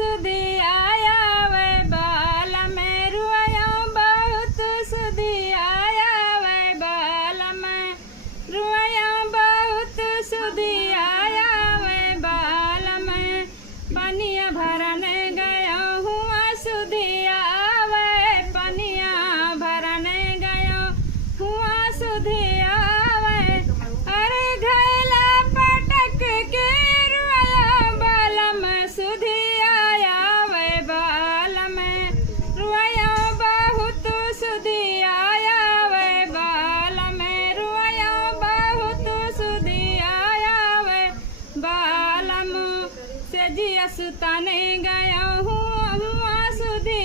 सुधी आया वे बाल में रुआया बहुत सुधी आया वे बाल में रुआया बहुत सुधी आया वे बाल में पनिया भरने गया हुआ सुधी आवे पनिया भरने गया हुआ सुधी आवे अरे घैला पटक के रुआया बाल में सुधी आया वे बाल में रुआया बहुत सुधी आया वे बाल में रुआया बहुत सुधी आया वे बाल में से जिया सुताने गया हुआ सुधी